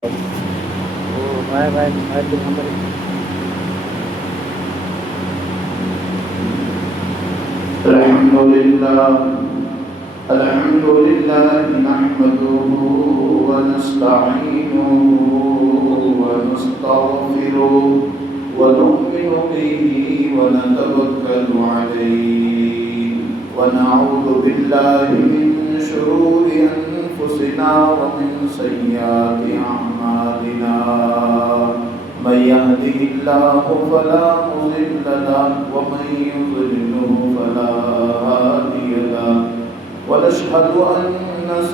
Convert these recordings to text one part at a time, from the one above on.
الحمد لله نحمده ونستعينه ونستغفره ونؤمن به ونتوكل عليه ونعوذ بالله من شرور أنفسنا ومن سيئات أعمالنا من يهده الله فلا مضل له ومن يضلل فلا هادي له ونشهد أن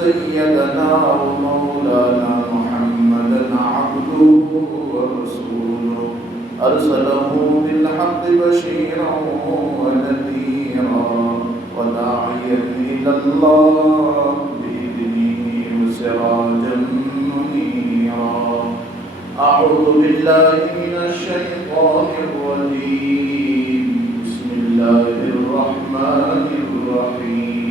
سيدنا ومولانا محمدا عبده ورسوله أرسله بالحق بشيرا ونذيرا وداعيا إلى الله بإذنه وسراجا منيرا. أعوذ بالله من الشيطان الرجيم. بسم الله الرحمن الرحيم.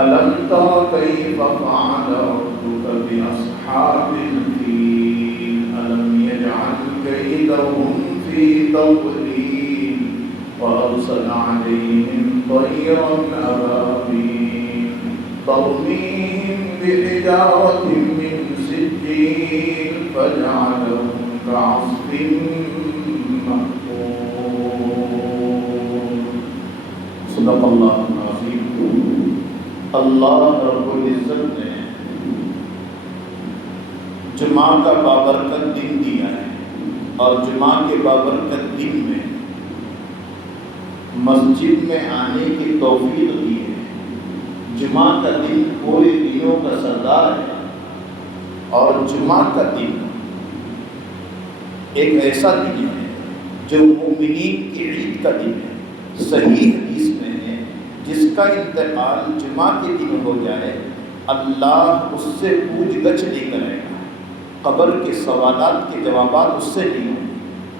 ألم تر كيف فعل ربك بأصحاب الفيل ألم يجعل كيدهم في تضليل وأرسل عليهم طيرا أبابيل ترميهم بحجارة من سجيل فجعلهم كعصف مأكول. صدق اللہ العظیم. اللہ رب العزت نے جمعہ کا بابرکت دن دیا ہے اور جمعہ کے بابرکت دن میں مسجد میں آنے کی توفیق دی ہے. جمعہ کا دن پورے دنوں کا سردار ہے اور جمعہ کا دن ایک ایسا دن ہے جو مومنین کی عید کا دن ہے. صحیح حدیث میں ہے جس کا انتقال جمعہ کے دن ہو جائے اللہ اس سے پوچھ گچھ نہیں کرے گا. قبر کے سوالات کے جوابات اس سے نہیں ہوں.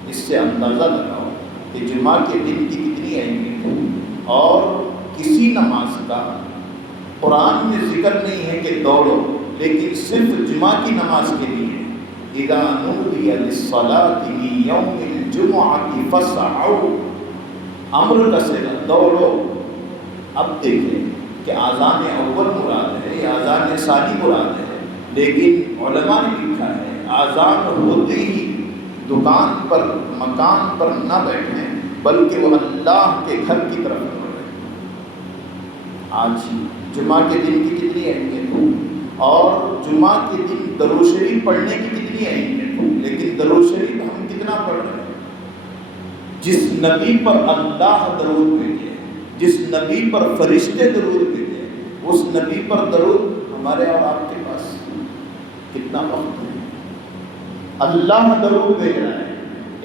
اس سے اندازہ لگاؤ کہ جمعہ کے دن کی کتنی اہمیت ہے. اور کسی نماز کا قرآن میں ذکر نہیں ہے کہ دوڑو، لیکن صرف جمعہ کی نماز کے لیے اذا نودی للصلاۃ من یوم الجمعۃ فاسعوا، امر کا صیغہ دوڑو. اب دیکھیں کہ آذان اول مراد ہے یا آذان ثانی مراد ہے، لیکن علماء نے لکھا ہے آذان ہوتے ہی دکان پر مکان پر نہ بیٹھیں بلکہ وہ اللہ کے گھر کی طرف دوڑیں. آج جمعہ کے دن کی کتنی اہمیت ہو اور جمعہ کے دن درود شریف پڑھنے کی کتنی اہمیت ہو، لیکن درود شریف ہم کتنا پڑھ رہے ہیں؟ جس نبی پر اللہ درود بھیجے، جس نبی پر فرشتے درود بھیجے، اس نبی پر درود ہمارے اور آپ کے پاس کتنا وقت ہے؟ اللہ درود بھیج رہا ہے.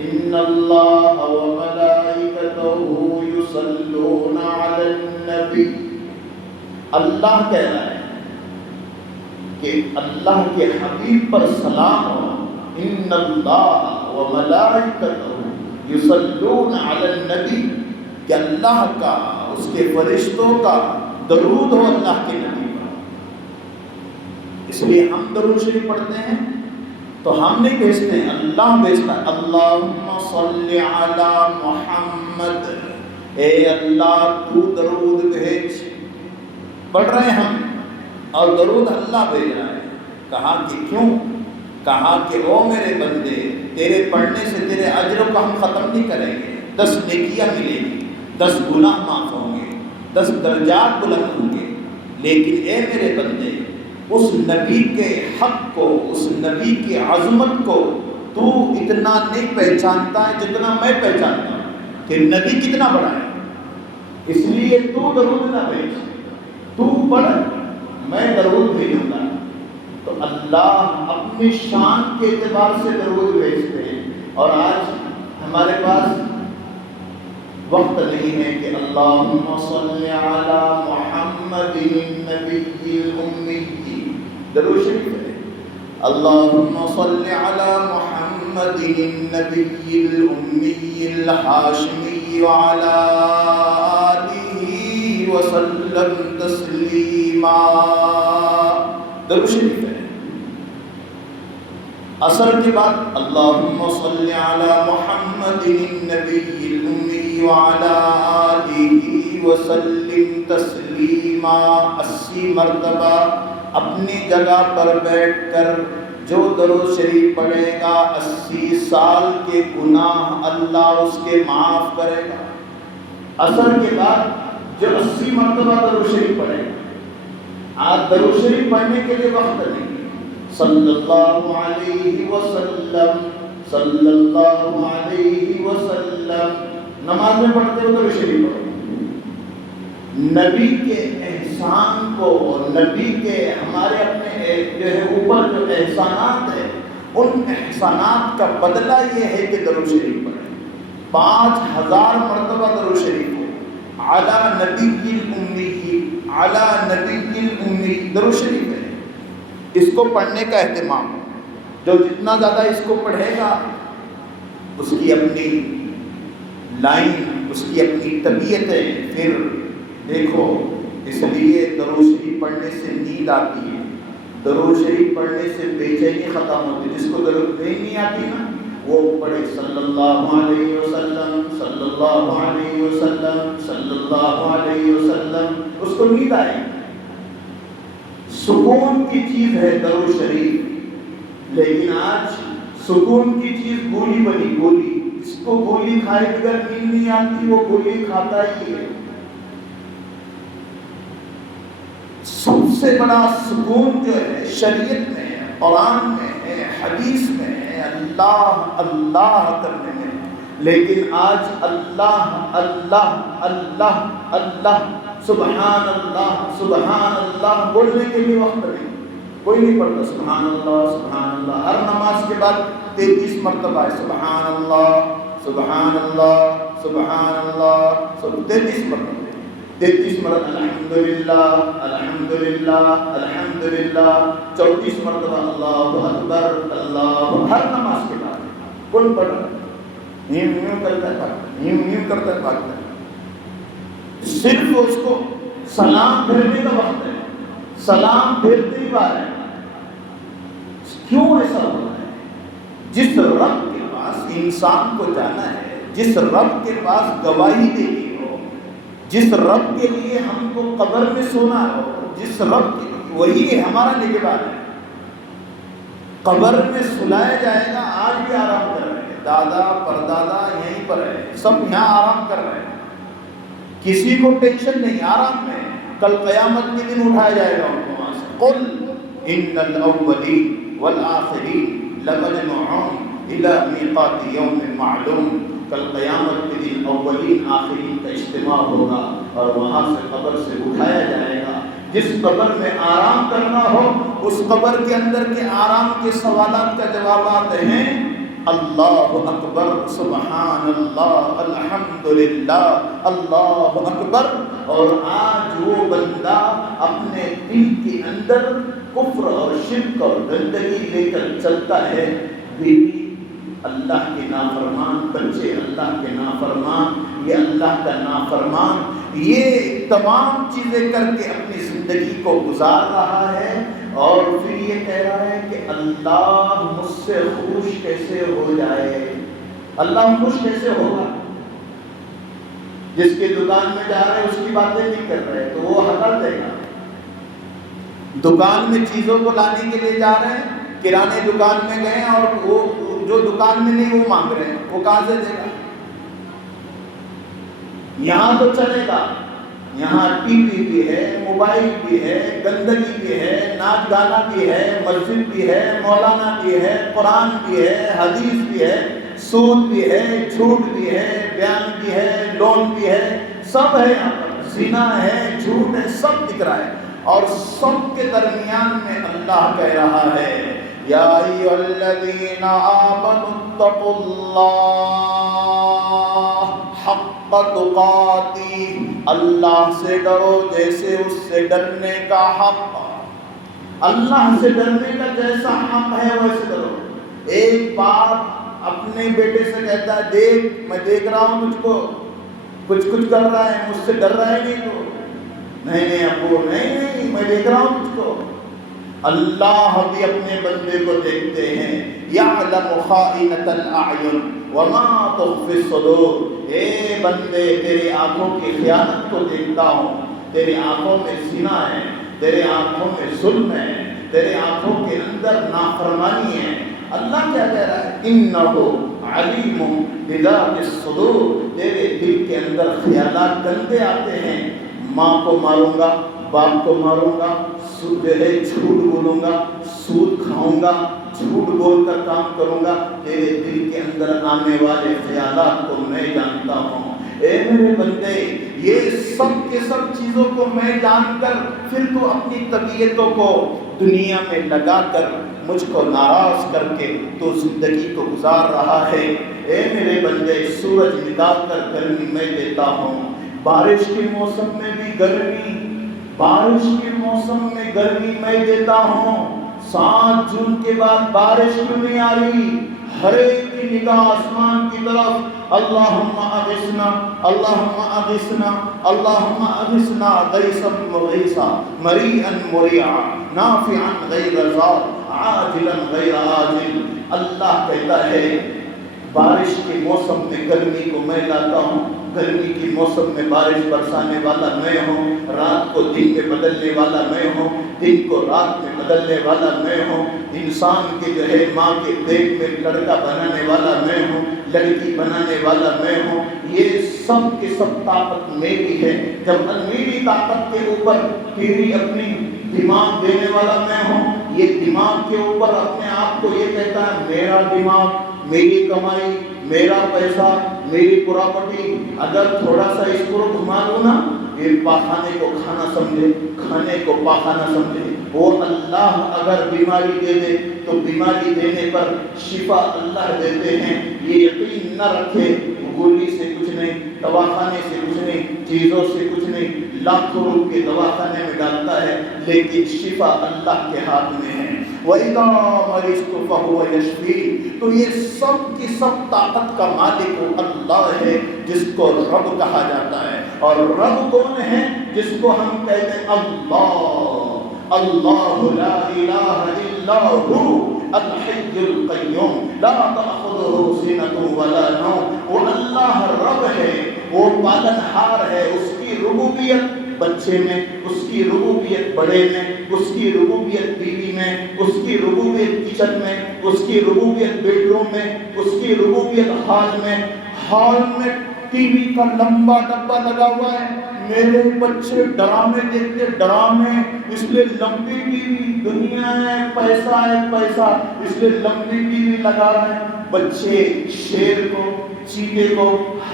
ان اللہ وملائکتہ یصلون علی النبی. اللہ کہہ رہا ہے کہ اللہ کے حبیب پر سلام ہو. ان اللہ وملائکتہ یصلون علی النبی، کہ اللہ کا اس کے فرشتوں کا درود ہو اللہ کے نبی پر. اس لیے ہم درود شریف پڑھتے ہیں تو ہم نہیں بھیجتے ہیں، اللہ بھیجتا ہے. اللہم صلی علی محمد، اے اللہ تو درود بھیج. پڑھ رہے ہیں ہم اور درود اللہ بھیج رہا ہے. کہا کہ کیوں؟ کہا کہ او میرے بندے، تیرے پڑھنے سے تیرے اجر کو ہم ختم نہیں کریں گے. 10 نیکیاں ملیں گی، 10 گناہ معاف ہوں گے، 10 درجات بلند ہوں گے. لیکن اے میرے بندے، اس نبی کے حق کو، اس نبی کی عظمت کو تو اتنا نہیں پہچانتا ہے جتنا میں پہچانتا ہوں کہ نبی کتنا بڑا ہے. اس لیے تو درود نہ بھیج، تو پڑھ، میں درود بھیجوں گا. تو اللہ اپنی شان کے اعتبار سے درود بھیجتے ہیں. اور آج ہمارے پاس وقت نہیں ہے کہ اللہم صلی علی محمد النبی الامی. درود شریف ہے اللہم صلی علی محمد النبی الامی الحاشمی وعلی آلہ وسلم تسلیما. درود شریف ہے. عصر کے بعد اللہم صلی علی محمد النبی الامی وعلی آلہ وسلم تسلیما. 80 مرتبہ اپنی جگہ پر بیٹھ کر جو درود شریف پڑھے گا 80 سال کے گناہ اللہ اس کے معاف کرے گا. عصر کے بعد جو 80 مرتبہ درود شریف پڑھے گا. آج درود شریف پڑھنے کے لیے وقت نہیں. صلی اللہ علیہ وسلم صلی اللہ علیہ وسلم. نماز میں پڑھتے ہو درود شریف پڑھو. نبی کے احسان کو، نبی کے ہمارے اپنے جو ہے اوپر جو احسانات ہیں ان احسانات کا بدلہ یہ ہے کہ درود شریف پڑھیں. 5000 مرتبہ درود شریف ہو. علی نبی الامی، علی نبی الامی درود شریف ہے. اس کو پڑھنے کا اہتمام، جو جتنا زیادہ اس کو پڑھے گا اس کی اپنی لائن، اس کی اپنی طبیعتیں. پھر دیکھو اس لیے درود شریف پڑھنے سے نیند آتی ہے، درود شریف پڑھنے سے بے چینی ختم ہوتی ہے. جس کو درود نہیں آتی نا وہ پڑھے صلی اللہ علیہ وسلم صلی اللہ علیہ وسلم صلی اللہ علیہ وسلم، اس کو نیند آئے. سکون کی چیز ہے درود شریف، لیکن آج سکون کی چیز گولی بنی. گولی، اس کو گولی کھائے بغیر نیند نہیں آتی، وہ گولی کھاتا ہی ہے. سب سے بڑا سکون جو ہے شریعت میں ہے، قرآن میں ہے، حدیث میں ہے، اللہ اللہ کرنے میں. لیکن آج اللہ اللہ اللہ اللہ سبحان اللہ بولنے کے لیے وقت نہیں. کوئی نہیں پڑھتا سبحان اللہ. ہر نماز کے بعد 33 مرتبہ ہے سبحان اللہ سبحان اللہ سبحان اللہ. 33 مرتبہ 33 مرتبہ الحمدللہ الحمدللہ الحمدللہ. 34 مرتبہ اللہ اکبر اللہ. ہر نماز کے بعد کون پڑھ رہا ہے؟ یوں کرتا ہے کرتا ہے بھاگتا ہے. صرف اس کو سلام پھیرنے کا وقت ہے، سلام پھیرتے ہی بار ہے. کیوں ایسا ہو رہا ہے؟ جس رب کے پاس انسان کو جانا ہے، جس رب کے پاس گواہی دینی ہو، جس رب کے لیے ہم کو قبر میں سونا ہو، جس رب کے لیے وہی ہمارا نگہبان ہے. قبر میں سلایا جائے گا. آج بھی آرام کر رہے ہیں، دادا پردادا یہیں پر ہے، سب یہاں آرام کر رہے ہیں. کسی کو ٹینشن نہیں، آرام میں. کل قیامت کے دن اٹھایا جائے گا ان کو وہاں سے. قل ان الاولین والآخرین لمجموعون الی میقات یوم معلوم. کل قیامت کے دن اولین آخرین کا اجتماع ہوگا اور وہاں سے قبر سے اٹھایا جائے گا. جس قبر میں آرام کرنا ہو اس قبر کے اندر کے آرام کے سوالات کا جوابات ہیں اللہ اکبر سبحان اللہ الحمدللہ اللہ اکبر. اور آج وہ بندہ اپنے دل کے اندر کفر اور شرک اور گندگی لے کر چلتا ہے. بیوی اللہ کے نافرمان، بچے اللہ کے نافرمان، یہ اللہ کا نافرمان، یہ تمام چیزیں کر کے اپنی زندگی کو گزار رہا ہے. اور پھر یہ کہہ رہا ہے کہ اللہ مجھ سے خوش کیسے ہو جائے. اللہ خوش کیسے ہوگا؟ جس کی دکان میں جا رہے اس کی باتیں نہیں کر رہے تو وہ ہٹا دے گا. دکان میں چیزوں کو لانے کے لیے جا رہے ہیں، کرانے دکان میں گئے اور وہ جو دکان میں نہیں وہ مانگ رہے ہیں، وہ کہاں سے دے گا؟ یہاں تو چلے گا، یہاں ٹی وی بھی ہے، موبائل بھی ہے، گندگی بھی ہے، ناچ گانا بھی ہے، مسجد بھی ہے، مولانا بھی ہے، قرآن بھی ہے، حدیث بھی ہے، سود بھی ہے، جھوٹ بھی ہے، بیان بھی ہے، لون بھی ہے، سب ہے یہاں پر. زنا ہے، جھوٹ ہے، سب دکھ رہا ہے. اور سب کے درمیان میں اللہ کہہ رہا ہے یا ایھا الذین آمنوا اتقوا اللہ حق تقاتی. اللہ سے ڈرو جیسے اس سے ڈرنے کا حق. اللہ سے ڈرنے کا جیسا حق ہے ویسے ڈرو. ایک باپ اپنے بیٹے سے کہتا ہے دیکھ میں دیکھ رہا ہوں تجھ کو کچھ کر رہا ہے، مجھ سے ڈر رہا ہے نہیں تو نہیں نہیں ابو نہیں میں دیکھ رہا ہوں تجھ کو۔ اللہ بھی اپنے بندے کو دیکھتے ہیں، یعلم خائنۃ الاعین وما تخفی الصدور۔ اے بندے تیری آنکھوں کی خیانت کو دیکھتا ہوں، تیری آنکھوں میں زنا ہے، تیرے آنکھوں میں ظلم ہے، تیرے آنکھوں کے اندر نافرمانی ہے۔ اللہ کیا کہہ رہا ہے؟ انہ علیم بذات الصدور، تیرے دل کے اندر خیالات گندے آتے ہیں، ماں کو ماروں گا، باپ کو ماروں گا، جھوٹ بولوں گا، سود کھاؤں گا، جھوٹ بول کر کام کروں گا، تیرے دل کے اندر آنے والے خیالات کو میں جانتا ہوں۔ اے میرے بندے، یہ سب کے سب چیزوں کو میں جان کر پھر تو اپنی طبیعتوں کو دنیا میں لگا کر مجھ کو ناراض کر کے تو زندگی کو گزار رہا ہے۔ اے میرے بندے، سورج نکال کر گرمی میں دیتا ہوں، بارش کے موسم میں بھی گرمی، بارش کے موسم میں گرمی میں دیتا ہوں۔ 7 جون کے بعد بارش کیوں نہیں آ رہی؟ ہر ایک کی نگاہ آسمان کی طرف، اللہم اغثنا اللہم اغثنا اللہم اغثنا غیثا مغیثا مریعا مریعا نافعا غیر ضار عاجلا غیر عاجل۔ اللہ کہتا ہے بارش کے موسم میں گرمی کو میں لاتا ہوں، گرمی کے موسم میں بارش برسانے والا میں ہوں، رات کو دن میں بدلنے والا میں ہوں، دن کو رات میں بدلنے والا میں ہوں، انسان کے جو ہے ماں کے پیٹ میں لڑکا بنانے والا میں ہوں، لڑکی بنانے والا میں ہوں۔ یہ سب کی سب طاقت میری ہے۔ جب میری طاقت کے اوپر پھری اپنی دماغ دینے والا میں ہوں، یہ دماغ کے اوپر اپنے آپ کو یہ کہتا ہے میرا دماغ، میری کمائی، میرا پیسہ، میری پراپرٹی، اگر تھوڑا سا اس کو گھما دوں نا، یہ پاخانے کو کھانا سمجھے، کھانے کو پاخانہ سمجھے۔ وہ اللہ اگر بیماری دے دے تو بیماری دینے پر شفا اللہ دیتے ہیں، یہ یقین نہ رکھے گولی سے کچھ نہیں، دواخانے سے کچھ نہیں، چیزوں سے کچھ نہیں، لاکھوں روپے دواخانے میں ڈالتا ہے لیکن شفا اللہ کے ہاتھ میں ہے۔ وَإِذَا مَرِضْتُ فَهُوَ يَشْفِينِ۔ تو یہ سب کی سب طاقت کا مالک اللہ ہے جس کو رب کہا جاتا ہے۔ اور رب کون ہے؟ جس کو ہم کہتے ہیں اللہ، اللہ لا الہ الا ہو الحی القیوم لا تأخذہ سنۃ ولا نوم۔ وہ اللہ رب ہے، وہ پالنہار ہے، اس کی ربوبیت بچے میں، اس کی ربوبیت بڑے میں، اس کی ربوبیت بیوی میں، اس کی ربوبیت کچن میں، اس کی ربوبیت بیڈ روم میں، اس کی ربوبیت ہال میں۔ ہال میں ٹی وی کا لمبا ڈبہ لگا ہوا ہے، میرے بچے ڈرامے دیکھتے، ڈرامے، اس لیے لمبی ٹی وی، دنیا ہے، پیسہ ہے، پیسہ، اس لیے لمبی ٹی وی لگا رہے ہیں۔ بچے شیر کو، چیتے کو،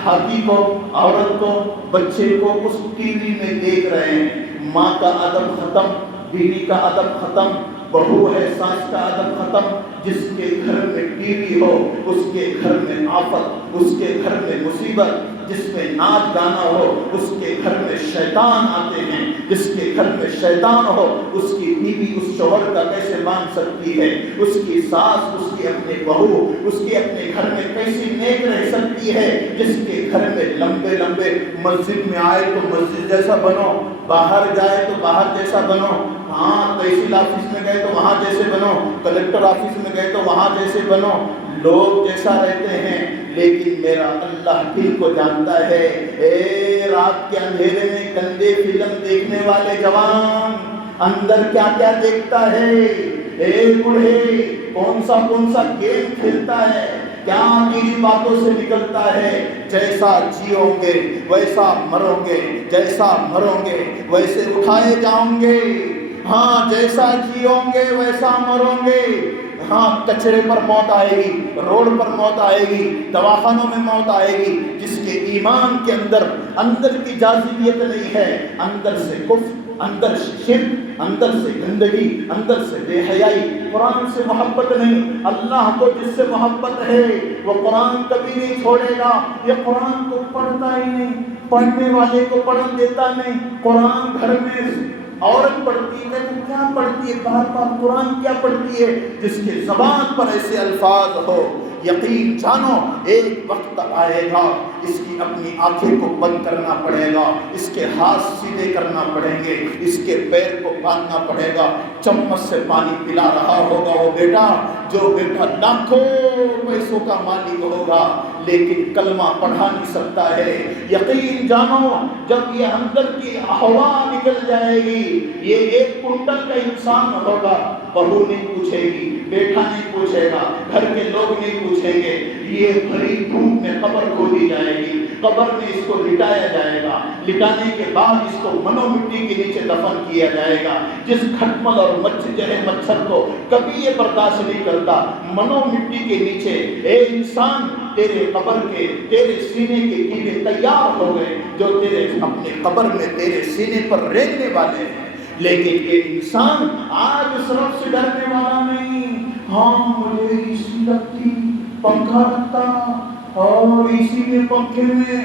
ہاتھی کو، عورت کو، بچے کو اس ٹی وی میں دیکھ رہے ہیں۔ ماں کا ادب ختم، بیوی کا ادب ختم، بہو ہے ساس کا ادب ختم۔ جس کے گھر میں ٹی وی ہو اس کے گھر میں آفت، اس کے گھر میں مصیبت۔ جس میں ناچ گانا ہو اس کے گھر میں شیطان آتے ہیں، جس کے گھر میں شیطان ہو اس کی بیوی اس شوہر کا کیسے مان سکتی ہے، اس کی ساس، اس کی اپنے بہو، اس کے اپنے گھر میں کیسی نیک رہ سکتی ہے۔ جس کے گھر میں لمبے لمبے، مسجد میں آئے تو مسجد جیسا بنو، باہر جائے تو باہر جیسا بنو، ہاں تحصیل آفس میں گئے تو وہاں جیسے بنو، کلکٹر آفس میں گئے تو وہاں جیسے بنو، لوگ جیسا رہتے ہیں، لیکن میرا اللہ دل کو جانتا ہے۔ اے رات کے اندھیرے میں گندے فلم دیکھنے والے جوان، اندر کیا کیا دیکھتا ہے؟ اے بوڑھے، کون سا گیم کھیلتا ہے، کیا میری باتوں سے نکلتا ہے؟ جیسا جیو گے ویسا مرو گے، جیسا مرو گے ویسے اٹھائے جاؤں گے، ہاں جیسا جیو گے ویسا مرو گے۔ ہاں کچرے پر موت آئے گی، روڈ پر موت آئے گی، دواخانوں میں موت آئے گی۔ جس کے ایمان کے اندر کی جاذبیت نہیں ہے، اندر سے کفر، اندر سے شرک، اندر سے گندگی، اندر سے بے حیائی، قرآن سے محبت نہیں۔ اللہ کو جس سے محبت ہے وہ قرآن کبھی نہیں چھوڑے گا۔ یہ قرآن کو پڑھتا ہی نہیں، پڑھنے والے کو پڑھن دیتا نہیں۔ قرآن گھر میں عورت پڑھتی ہے تو کیا پڑھتی ہے؟ بار بار قرآن کیا پڑھتی ہے؟ جس کے زبان پر ایسے الفاظ ہو، یقین جانو ایک وقت آئے گا اس کی اپنی آنکھیں کو بند کرنا پڑے گا، اس کے ہاتھ سیدھے کرنا پڑیں گے، اس کے پیر کو باندھنا پڑے گا، چمچ سے پانی پلا رہا ہوگا وہ بیٹا، جو بیٹا لاکھوں پیسوں کا مالک ہوگا لیکن کلمہ پڑھا نہیں سکتا ہے۔ یقین جانو جب یہ اندر کی ہوا نکل جائے گی، یہ 1 کنٹل کا انسان ہوگا، بہو نہیں پوچھے گی، بیٹا نہیں پوچھے گا، گھر کے لوگ نہیں پوچھیں گے، یہ بھری دھوپ میں قبر کھودی جائے گی، قبر میں اس کو لٹایا جائے گا، لٹانے کے بعد اس کو منو مٹی کے نیچے دفن کیا جائے گا۔ جس کھٹمل اور مچھر کو کبھی یہ برداشت نہیں کرتا، منو مٹی کے نیچے اے انسان تیرے قبر کے، تیرے سینے کے کیڑے تیار ہو گئے جو تیرے اپنے قبر میں تیرے سینے پر رینگنے والے ہیں۔ لیکن یہ انسان آج اس رب سے ڈرنے والا نہیں، ہاں مجھے اسی لگتی پنکھا لگتا اور اسی میں پنکھے میں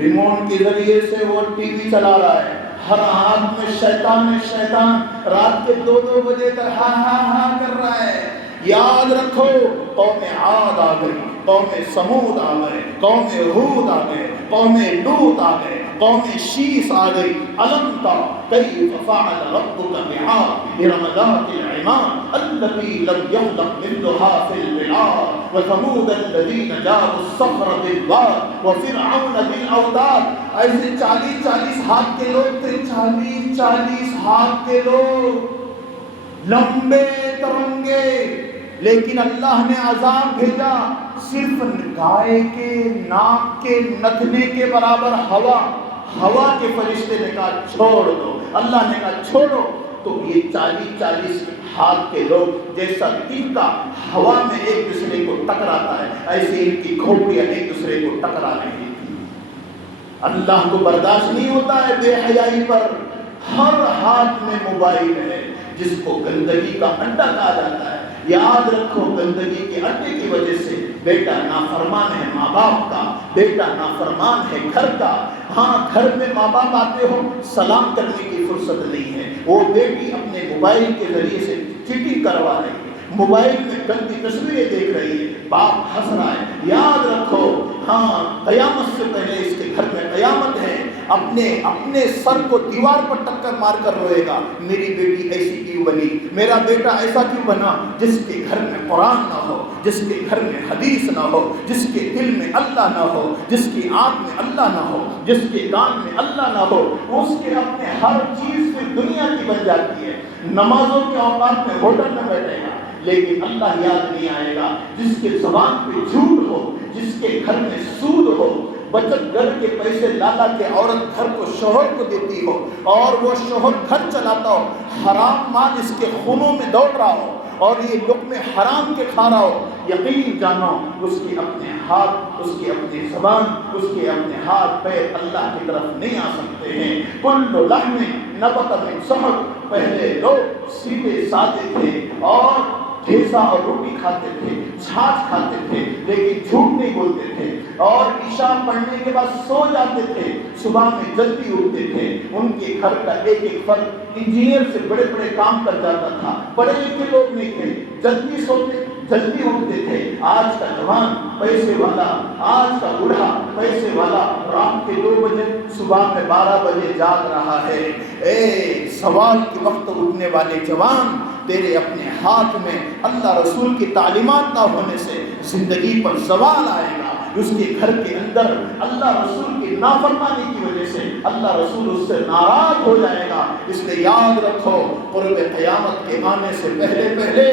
ریموٹ کے ذریعے سے وہ ٹی وی چلا رہا ہے، ہر ہاتھ میں شیطان رات کے 2 بجے تک ہاں ہاں ہاں کر رہا ہے۔ یاد رکھو قوم عاد آ گئی، قوم سمود آ گئے، قوم ہود آ گئے، قوم لوط آ گئے، قوم شیس آ گئی۔ الم تر کیف فعل ربک بعاد ارم ذات العماد التي لم يخلق مثلها في البلاد وثمود الذين جابوا الصخر بالواد وفرعون ذي الاوتاد۔ ایسے 40 ہاتھ کے لوگ تھے، 40 ہاتھ کے لوگ، لمبے ترنگے، لیکن اللہ نے عذاب بھیجا، صرف گائے کے ناک کے نتنے کے برابر ہوا کے فرشتے نے کہا چھوڑ دو، اللہ نے کہا چھوڑو، تو یہ 40 ہاتھ کے لوگ جیسا تین کا ہوا میں ایک دوسرے کو ٹکراتا ہے، ایسے ان کی کھوپڑیاں ایک دوسرے کو ٹکرا رہی تھی۔ اللہ کو برداشت نہیں ہوتا ہے بے حیائی پر۔ ہر ہاتھ میں موبائل ہے جس کو گندگی کا اڈا کہا جاتا ہے۔ یاد رکھو گندگی کے اڈے کی وجہ سے بیٹا نافرمان ہے ماں باپ کا، بیٹا نافرمان ہے گھر کا۔ ہاں گھر میں ماں باپ آتے ہو، سلام کرنے کی فرصت نہیں ہے، وہ بیٹی اپنے موبائل کے ذریعے سے چیٹنگ کروا رہی ہے، موبائل میں گندی تصویریں دیکھ رہی ہے، باپ ہنس رہا ہے۔ یاد رکھو ہاں قیامت سے پہلے اس کے گھر میں قیامت ہے، اپنے سر کو دیوار پر ٹکر مار کر روئے گا، میری بیٹی ایسی کیوں بنی، میرا بیٹا ایسا کیوں بنا۔ جس کے گھر میں قرآن نہ ہو، جس کے گھر میں حدیث نہ ہو، جس کے دل میں اللہ نہ ہو، جس کی آنکھ میں اللہ نہ ہو، جس کے کان میں اللہ نہ ہو، اس کے اپنے ہر چیز پہ دنیا کی بن جاتی ہے۔ نمازوں کے اوقات میں ہوٹل میں بیٹھے گا لیکن اللہ یاد نہیں آئے گا۔ جس کے زبان پہ جھوٹ ہو، جس کے گھر میں سود ہو، بچت گھر کے پیسے لالا کے عورت گھر کو شوہر کو دیتی ہو اور وہ شوہر گھر چلاتا ہو، حرام مال اس کے خونوں میں دوڑ رہا ہو اور یہ لقمے حرام کے کھا رہا ہو، یقین جانو اس کے اپنے ہاتھ، اس کی اپنی زبان، اس کے اپنے ہاتھ پیر اللہ کی طرف نہیں آ سکتے ہیں۔ کل لحم نبت من سحت، پہلے لوگ سیدھے سادے تھے اور ٹھیسا اور روٹی کھاتے تھے، چھاچھ کھاتے تھے، لیکن جھوٹ نہیں بولتے تھے اور عشاء پڑھنے کے بعد سو جاتے تھے، صبح میں جلدی اٹھتے تھے۔ ان کے گھر کا ایک فرد انجینئر سے بڑے بڑے کام کر جاتا تھا، پڑھے لکھے لوگ نہیں تھے، جلدی سوتے جلدی اٹھتے تھے۔ آج کا جوان پیسے والا، آج کا بوڑھا پیسے والا، رات کے 2 بجے صبح میں 12 بجے جاگ رہا ہے۔ اے سوال کے وقت اٹھنے والے جوان، تیرے اپنے ہاتھ میں اللہ رسول کی تعلیمات نہ ہونے سے زندگی پر زوال آئے گا۔ اس کے گھر کے اندر اللہ رسول کی نافرمانی کی وجہ سے اللہ رسول اس سے ناراض ہو جائے گا۔ اس لیے یاد رکھو قرب قیامت کے آنے سے پہلے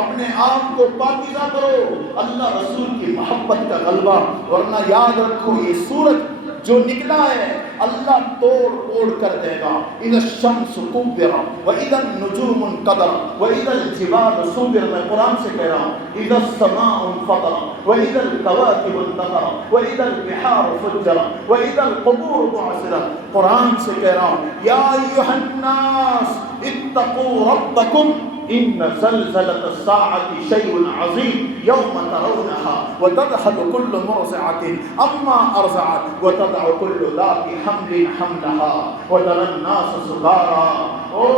اپنے آپ کو پاکیزہ کرو، اللہ رسول کی محبت کا غلبہ، ورنہ یاد رکھو یہ سورج جو نکلا ہے اللہ توڑ کر دے گا۔ اذا الشمس كورت واذا النجوم انكدرت واذا الجبال سيرت، میں قرآن سے کہہ رہا ہوں، اذا السماء انفطرت واذا الكواكب انتثرت واذا البحار فجرت واذا القبور بعثرت، قرآن سے کہہ رہا ہوں، یا ایھا الناس اتقوا ربکم ان زلزلة الساعة شيء عظيم يوم ترونها وتذهل كل مرضعة عما أرضعت وتضع كل ذات حمل حملها وترى الناس سكارى۔ او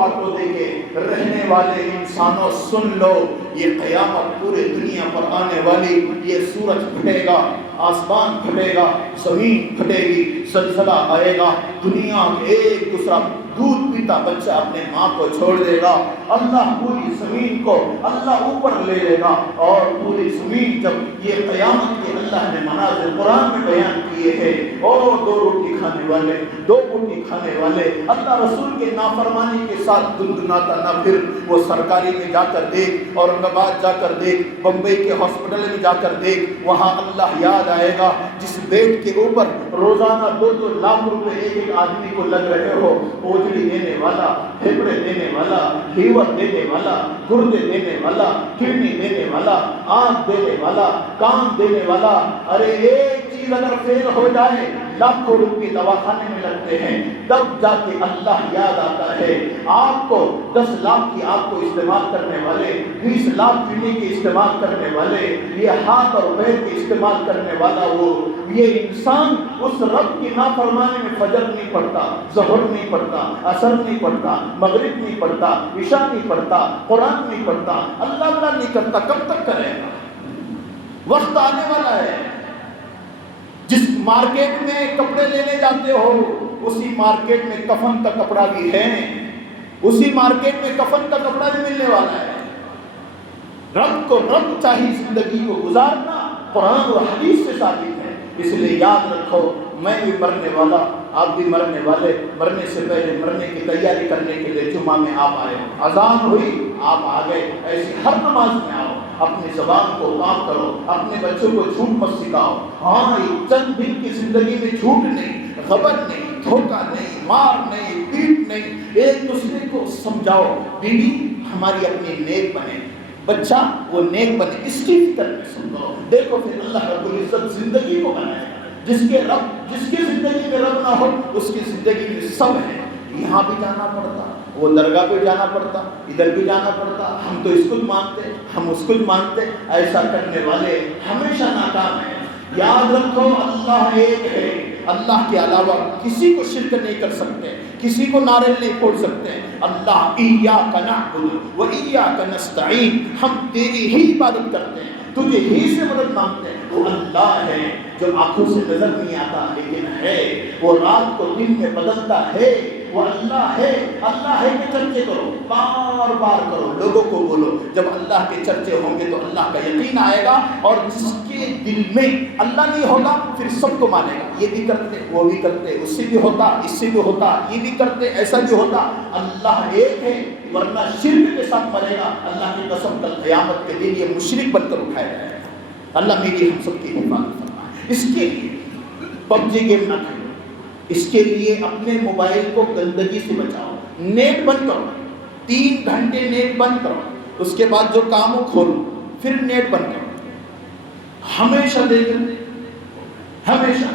باتوں دے کے رہنے والے انسانوں سن لو، یہ قیامت پورے دنیا پر آنے والی، یہ سورج پھٹے گا، آسمان پھٹے گا، زمین پھٹے گی، زلزلہ آئے گا، دنیا ایک دوسرا دودھ پیتا بچہ اپنے ماں کو چھوڑ دے گا، اللہ پوری زمین کو اللہ اوپر لے لے گا، اور پوری زمین جب یہ قیامت کے اللہ نے مناظر قرآن میں بیان کیے ہیں، اور دو روٹی کھانے والے، دو روٹی کھانے والے، اللہ رسول کے نافرمانی کے ساتھ دندناتا نہ پھر، وہ سرکاری میں جا کر دیکھ، اورنگ آباد جا کر دیکھ، بمبئی کے ہاسپٹل میں جا کر دیکھ، وہاں اللہ یاد آئے گا جس بیڈ کے اوپر روزانہ 2 لاکھ روپے ایک آدمی کو لگ رہے ہو، اوجڑی دینے والا، پھیپڑے دینے والا، لیور دینے والا، گردے دینے والا، کڈنی دینے والا، آنکھ دینے والا، کان دینے والا، ارے ایک چیز اگر فیل ہو جائے لاکھوں روپے دواخانے میں لگتے ہیں، تب جا کے اللہ یاد آتا ہے۔ آپ کو 10 لاکھ کی آپ کو استعمال کرنے والے، 20 لاکھ پینے کے استعمال کرنے والے، یہ ہاتھ اور پیر کے استعمال کرنے والا وہ یہ انسان اس رب کی نافرمانی میں فجر نہیں پڑھتا، ظہر نہیں پڑھتا، عصر نہیں پڑھتا، مغرب نہیں پڑھتا، عشاء نہیں پڑھتا، قرآن نہیں پڑھتا، اللہ نہیں کرتا، کب تک کرے گا؟ وقت آنے والا ہے۔ جس مارکیٹ میں کپڑے لینے جاتے ہو اسی مارکیٹ میں کفن کا کپڑا بھی ہے، اسی مارکیٹ میں کفن کا کپڑا بھی ملنے والا ہے۔ رب کو رب چاہیے زندگی کو گزارنا قرآن اور حدیث سے ثابت ہے، اس لیے یاد رکھو میں بھی مرنے والا، آپ بھی مرنے والے، مرنے سے پہلے مرنے کی تیاری کرنے کے لیے جمعہ میں آپ آئے، اذان ہوئی آپ آ گئے، ایسی ہر نماز میں آؤ، اپنی زبان کو پاک کرو، اپنے بچوں کو جھوٹ مت سکھاؤ۔ ہاں چند دن کی زندگی میں جھوٹ نہیں، غبن نہیں، دھوکہ نہیں، مار نہیں، پیٹ نہیں، ایک دوسرے کو سمجھاؤ، بیوی ہماری اپنی نیک بنے، بچہ وہ نیک بنے، اس کی فکر میں سمجھو، دیکھو پھر اللہ رب العزت زندگی کو بنائے گا۔ جس کی زندگی میں رب نہ ہو اس کی زندگی میں سب ہے، یہاں بھی جانا پڑتا، وہ درگاہ پہ جانا پڑتا، ادھر بھی جانا پڑتا، ہم تو اس کو مانتے، ہم اس کو مانتے، ایسا کرنے والے ہمیشہ ناکام ہیں۔ یاد رکھو اللہ ایک ہے، اللہ کے علاوہ کسی کو شرک نہیں کر سکتے، کسی کو نعرے نہیں پھوڑ سکتے۔ اللہ ایاک نعبد و ایاک نستعین، ہم تیری ہی عبادت کرتے ہیں، تجھے ہی سے مدد مانگتے ہیں۔ وہ اللہ ہے جو آنکھوں سے نظر نہیں آتا لیکن ہے، وہ رات کو دن میں بدلتا ہے، وہ اللہ ہے۔ اللہ ہے کہ چرچے کرو، بار بار کرو، لوگوں کو بولو، جب اللہ کے چرچے ہوں گے تو اللہ کا یقین آئے گا، اور جس کے دل میں اللہ نہیں ہوگا پھر سب کو مانے گا، یہ بھی کرتے وہ بھی کرتے، اس سے بھی ہوتا اس سے بھی ہوتا، یہ بھی کرتے ایسا بھی ہوتا۔ اللہ ایک ہے، ورنہ شرک کے ساتھ مرے گا، اللہ کی قسم کل قیامت کے دن یہ مشرک بن کر اٹھایا جائے گا۔ اللہ میری ہم سب کی حفاظت فرمائے۔ اس کے لیے پب جی گیم نہ کھیلو، اس کے لیے اپنے موبائل کو گندگی سے بچاؤ، نیٹ بند کرو، 3 گھنٹے نیٹ بند کرو، اس کے بعد جو کام ہو کھولو، پھر نیٹ بند کرو، ہمیشہ دیکھیں، ہمیشہ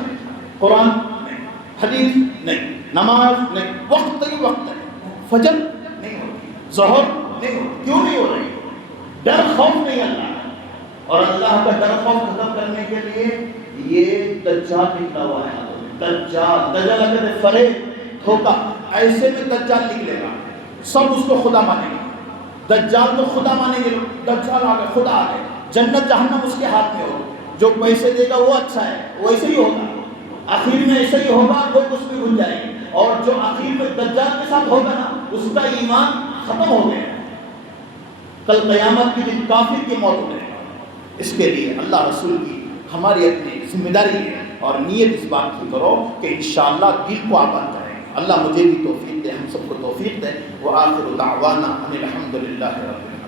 قرآن نہیں، حدیث نہیں، نماز نہیں، وقت نہیں، وقت نہیں، فجر نہیں ہوتی، ظہر نہیں ہوتی، کیوں نہیں ہو رہی؟ ڈر خوف نہیں اللہ کا، اور اللہ کا ڈر خوف ختم کرنے کے لیے یہ دجال نکلا ہوا ہے۔ دجال اگر فریب دھوکہ ایسے میں دجال نکلے گا، سب اس کو خدا مانیں گے، دجال کو خدا مانیں گے، دجال آ گئے، خدا آ گئے، جنت جہنم اس کے ہاتھ میں ہو، جو پیسے دے گا وہ اچھا ہے، وہ ایسے ہی ہوگا، آخر میں ایسا ہی ہوگا، لوگ اس میں گھل جائیں گے، اور جو آخر میں دجال کے ساتھ ہوگا نا اس کا ایمان ختم ہو گیا، کل قیامت کے دن کافر کی موت ہوگی۔ اس کے لیے اللہ رسول کی ہماری اپنی ذمہ داری ہے، اور نیت اس بات کی کرو کہ انشاءاللہ دل کو آباد کریں۔ اللہ مجھے بھی توفیق دے، ہم سب کو توفیق دے۔ وآخر دعوانا ان الحمد للہ رب العالمین۔